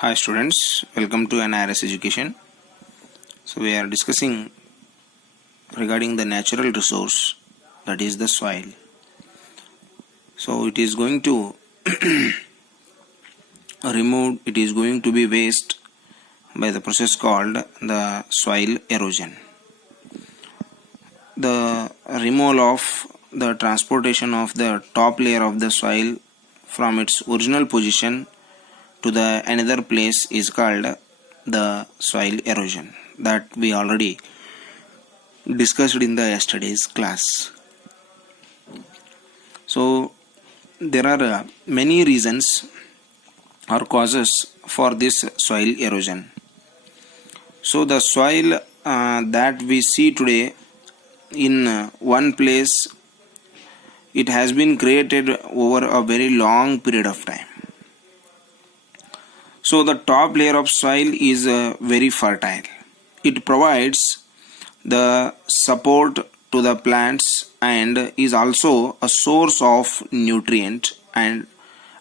Hi students, welcome to NIRS Education. So we are discussing regarding the natural resource, that is the soil. So it is going to it is going to be waste by the process called the soil erosion. The removal of the transportation of the top layer of the soil from its original position to the another place is called the soil erosion, that we already discussed in the yesterday's class. So there are many reasons or causes for this soil erosion. So the soil that we see today in one place, it has been created over a very long period of time. So the top layer of soil is very fertile. It provides the support to the plants and is also a source of nutrient and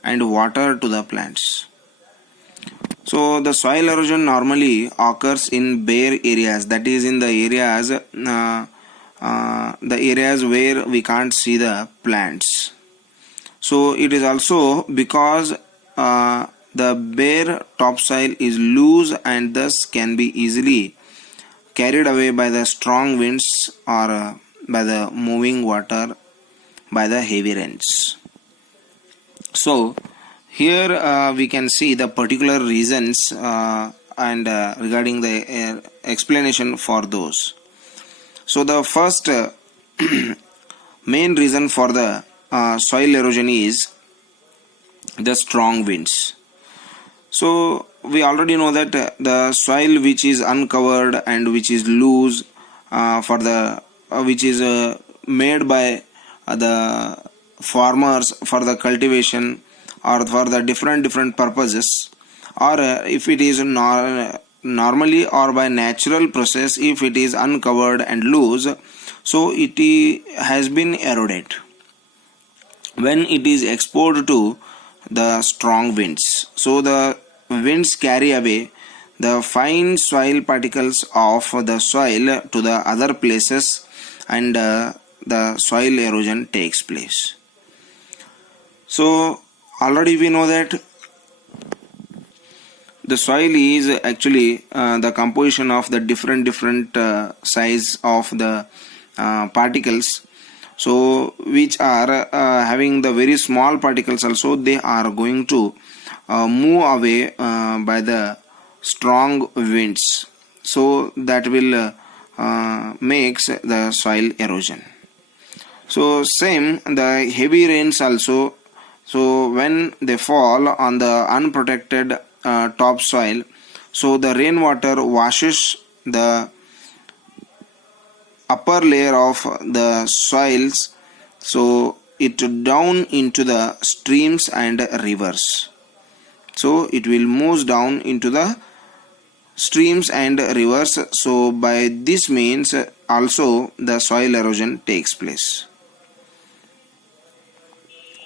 water to the plants. So the soil erosion normally occurs in bare areas, that is in the areas where we can't see the plants. So it is also because the bare topsoil is loose and thus can be easily carried away by the strong winds or by the moving water by the heavy rains. So here we can see the particular reasons and regarding the explanation for those. So the first main reason for the soil erosion is the strong winds. So we already know that the soil which is uncovered and which is loose which is made by the farmers for the cultivation or for the different purposes, or if it is normally or by natural process, if it is uncovered and loose, so it has been eroded when it is exposed to the strong winds. So the winds carry away the fine soil particles of the soil to the other places and the soil erosion takes place. So already we know that the soil is actually the composition of the different size of the particles. So which are having the very small particles also, they are going to move away by the strong winds. So that will makes the soil erosion. So same the heavy rains also. So when they fall on the unprotected topsoil, so the rainwater washes the upper layer of the soils, so it down into the streams and rivers. So it will move down into the streams and rivers. So by this means also the soil erosion takes place.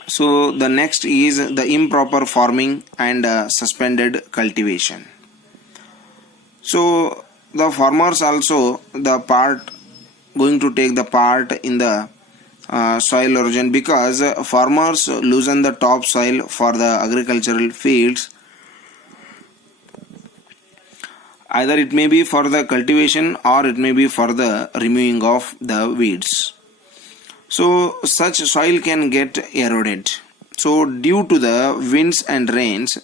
So the next is the improper farming and suspended cultivation. So the farmers also going to take the part in the soil erosion, because farmers loosen the topsoil for the agricultural fields. Either it may be for the cultivation or it may be for the removing of the weeds. So such soil can get eroded. So due to the winds and rains,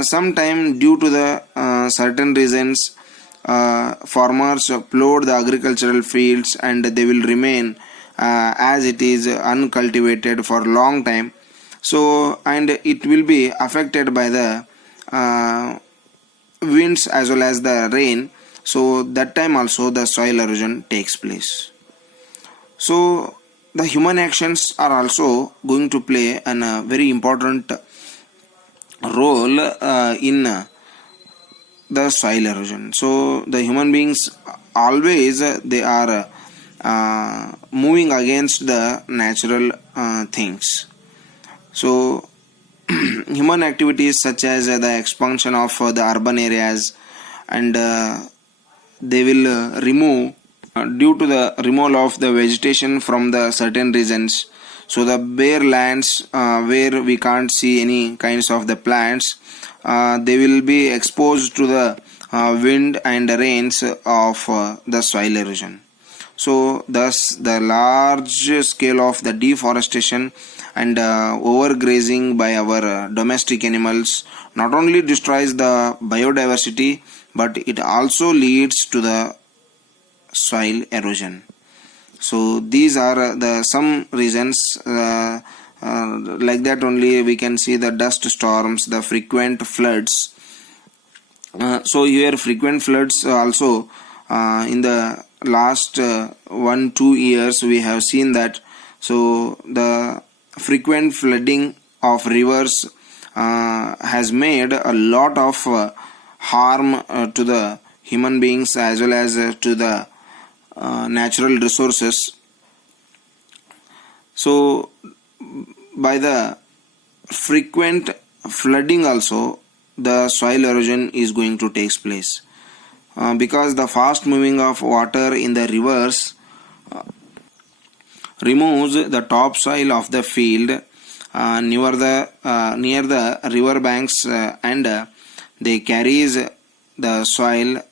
sometime due to the certain reasons, farmers plowed the agricultural fields and they will remain as it is uncultivated for a long time. So and it will be affected by the winds as well as the rain. So that time also the soil erosion takes place. So the human actions are also going to play a very important role in the soil erosion. So the human beings always they are moving against the natural things. So human activities such as the expansion of the urban areas, and they will remove due to the removal of the vegetation from the certain regions. So the bare lands where we can't see any kinds of the plants, they will be exposed to the wind and the rains of the soil erosion. So thus the large scale of the deforestation and overgrazing by our domestic animals not only destroys the biodiversity, but it also leads to the soil erosion. So these are the some reasons. Like that only we can see the dust storms, the frequent floods. So here frequent floods also in the last 1-2 years we have seen that. So the frequent flooding of rivers has made a lot of harm to the human beings as well as to the natural resources. So by the frequent flooding also the soil erosion is going to take place, because the fast moving of water in the rivers removes the topsoil of the field near the river banks, and they carries the soil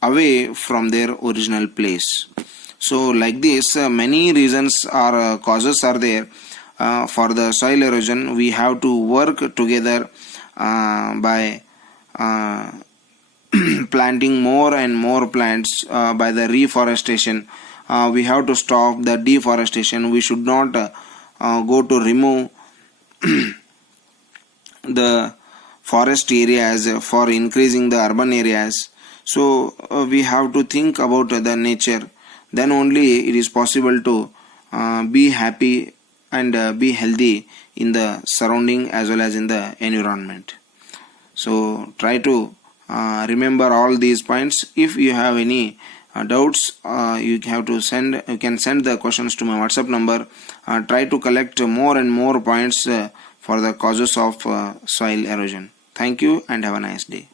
away from their original place. So like this many reasons or causes are there for the soil erosion. We have to work together by planting more and more plants, by the reforestation. We have to stop the deforestation. We should not go to remove the forest areas for increasing the urban areas. So we have to think about the nature. Then only it is possible to be happy and be healthy in the surrounding as well as in the environment. So try to remember all these points. If you have any doubts, you can send the questions to my WhatsApp number. Try to collect more and more points for the causes of soil erosion. Thank you and have a nice day.